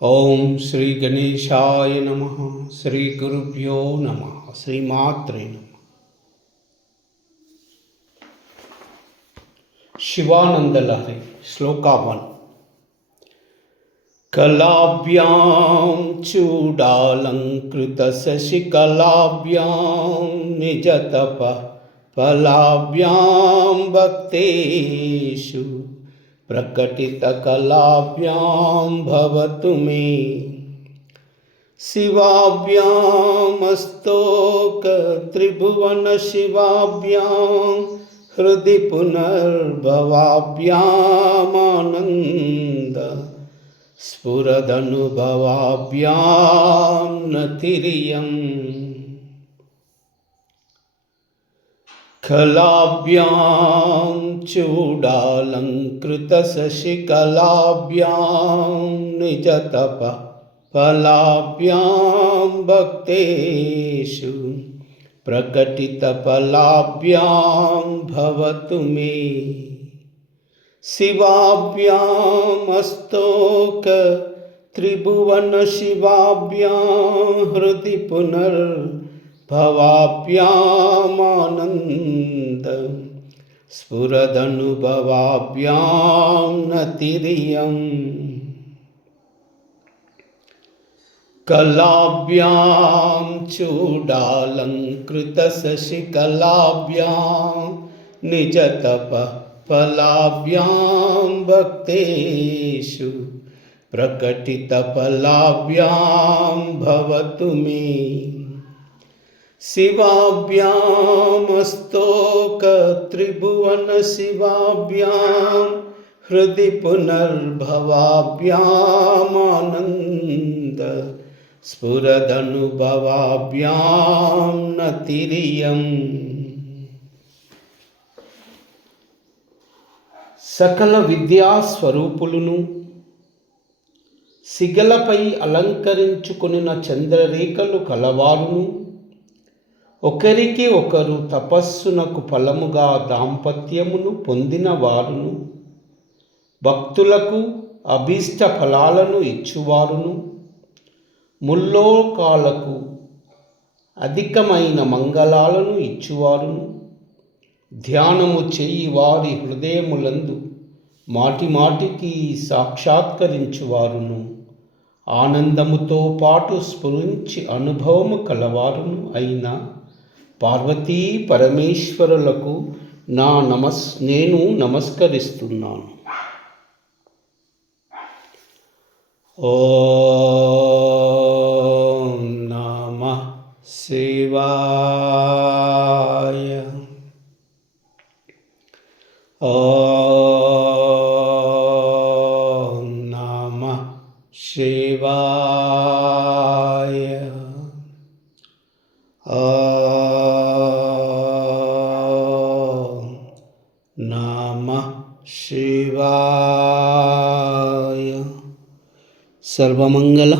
ఓం శ్రీ గణేశాయ నమః. శ్రీ గురుభ్యో నమః. శ్రీమాత్రే నమః. శివానందలహరి శ్లోక 1. కళాభ్యాం చూడాలంకృత శశికళాభ్యాం నిజతప ఫలాభ్యాం భక్తేషు प्रकटितकलाभ्यां भवतु मे शिवाभ्यामस्तोकत्रिभुवनशिवाभ्यां हृदि पुनर्भवाभ्यामानन्द स्फुरदनुभवाभ्यां नतिरियम् कलाभ्यां चूडालङ्कृतशशिकलाभ्यां निजतप फलाभ्यां भक्तेषु प्रकटितफलाभ्यां भवतु मे शिवाभ्यामस्तोकत्रिभुवनशिवाभ्यां हृदि पुनर्भवाभ्यामानन्द स्फुरदनुभवाभ्यां नतिरियम् कलाभ्यां चूडालङ्कृतशशिकलाभ्यां निजतपः फलाभ्यां भक्तेषु प्रकटितफलाभ्यां भवतु मे शिवाभ्यामस्तोकत्रिभुवनशिवाभ्यां हृदि पुनर्भवाभ्यामानन्द स्फुरदनुभवाभ्यां नतिरियम् సకల విద్యా స్వరూపులను సిగలపై అలంకరించుకొనిన చంద్రరేఖలు కలవారును ఒకరికి ఒకరు తపస్సునకు ఫలముగా దాంపత్యమును పొందిన వారును భక్తులకు అభీష్ట ఫలాలను ఇచ్చువారును ముల్లోకాలకు అధికమైన మంగళాలను ఇచ్చువారును ధ్యానము చెయ్యి వారి హృదయములందు మాటిమాటికి సాక్షాత్కరించువారును ఆనందముతో పాటు స్ఫురించి అనుభవము కలవారును అయిన పార్వతీ పరమేశ్వరులకు నేను నమస్కరిస్తున్నాను. ఓం నమః శివాయ. ఓం నమః శివాయ. ఓం నమః శివాయ. సర్వమంగళ